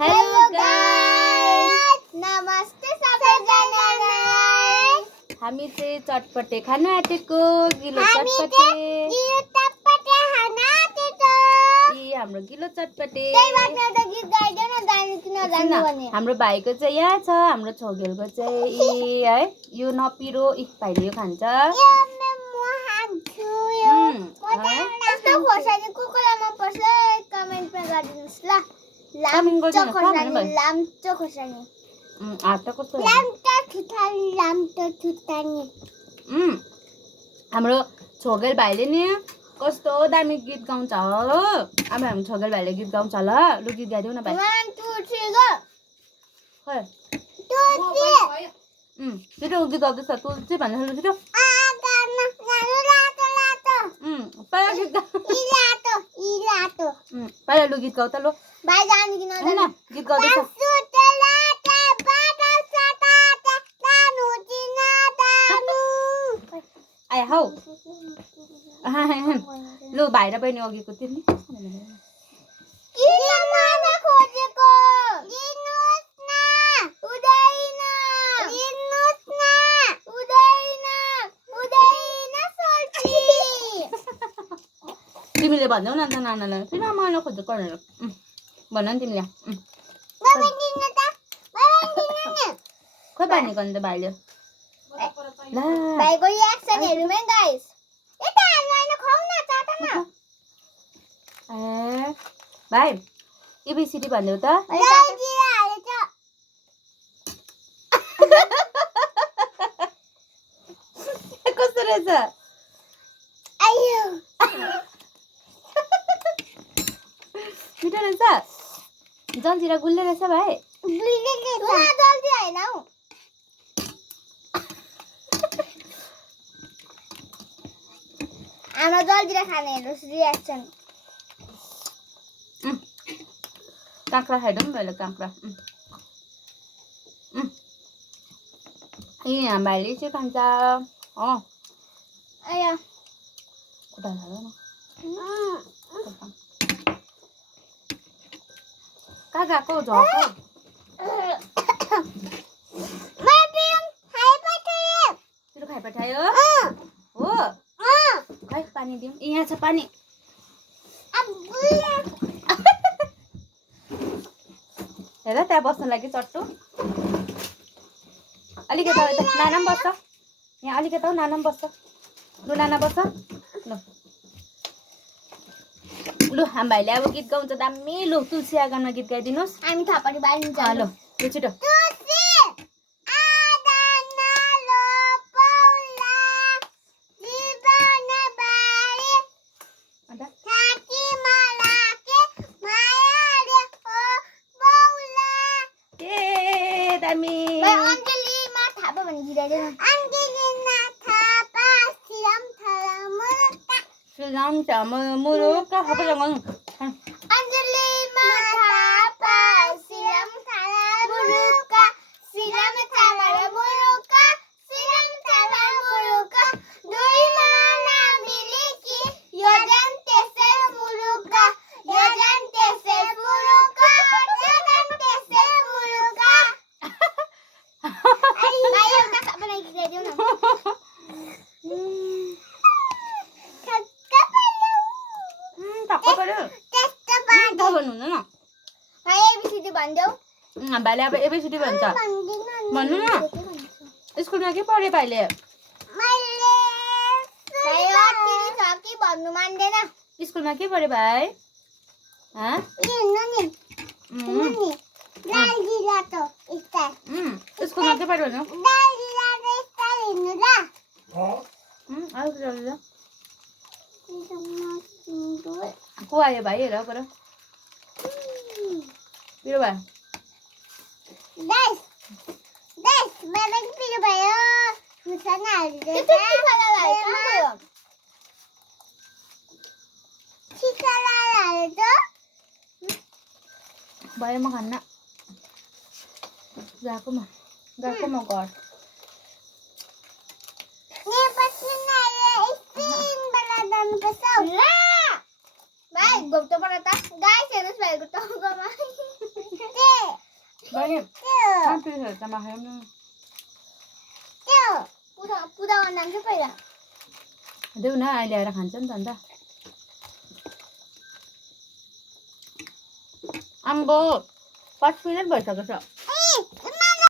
Hello guys, नमस्ते सबैजनालाई। हामी चाहिँ चटपटे खान आँटेको गिलो हामी चटपटे। चाहिँ गिलो चटपटे खान आँटेको। हाम्रो गिलो चटपटे। त्यही भएर एउटा गीत गाइदेऊ न, जानु कि नजानु भने। हाम्रो भाइको चाहिँ यहाँ छ, हाम्रो छोगेलको चाहिँ है यो नपिरो भाइले यो खान्छ। यो म खान्छु यो। यस्तो खोर्सानी कुकुरलाई मन पर्छ कमेन्टमा गरिदिनुस् ल। लाम्चो खोर्सानी। हात कस्तो लाम्चो छुटानी। हाम्रो छोगेल भाइले नि कस्तो दामी गीत गाउँछ हो। अब हाम्रो छोगेल भाइले गीत गाउँछ ल। लु गीत गाइदेऊ न भाइ। 1 2 3 गो। खै 2 3 छिटो गीत गाउँदैछ तुलसी भन्नु छिटो। पहिला गीत पहिला लु गीत गाउ त लु। भाइ जानु कि नजानु? गीत गाउँदैछ। आए हौ लु भाइ र बहिनी अघिको तिर्ने किन मार्न खोजेको? दिनुस् न। उदैन। दिनुस् न। उदैन सोल्टी। तिमीले भन्देऊ न त नानालाई किन मार्न खोजेको भनेर। भन न तिमीले। बाबा दिनु त। बाबा दिनु न। खोइ बानी गर्ने त भाइले। ला भाइको रियाक्सन हेरौँ है गाइस। यता हाल्नु खाऊ न चाटन। ए भाइ एबिसिडी भन्देऊ त। जिरा हालेछ। कस्तो रहेछ? आयो। मिठो रहेछ। जलजिरा गुल्ले रहेछ भाइ। जल्दी होइन हौ। हाम्रो जल्दी खाने हेर्नुहोस् रियाक्सन। काँक्रा खाइदिउँ पहिला काँक्रा। यहाँ भाइले चाहिँ खान्छ हो। आया खुट्टा हाल न। कहाँ गएको झर्छ? तिरो खाइ पठायो हो। खै पानी दिउँ। यहाँ छ पानी। हेर त्यहाँ बस्न लागि चट्टो। अलिकति नाना पनि बस्छ। यहाँ अलिकति नाना पनि बस्छ। लु नाना बस्छ ल। लु हाम्रो भाइले अब गीत गाउँछ दामी। लु तुलसी आँगनमा गीत गाइदिनुहोस्। हामी थापडी बालिन्छ। ल लु छिटो। मुरुका apa jangan Anjali mata siram thala muruka siram thala muruka siram thala muruka dui mana miliki yojan tese muruka yojan tese muruka ayo kakak pernah kita dia na भाइले अब एबिसिडी भन्छ। भन्नु न स्कुलमा के पढ्यो भाइले? भन्नु मान्दैन। स्कुलमा के पढ्यो भाइ? स्कुलमा के पढ्यो भन्नु? को आयो भाइ हेर पर पिरो भाइ। भयो म खान्न। गएको म घर। Guys, here's my बहिनी त्यो कम्प्लिट तमा खायौँ त्यो पुरा नाम चाहिँ पहिला देऊ न अहिले आएर खान्छ नि त अन्त आम्बो 5 मिनट भइसकेको छ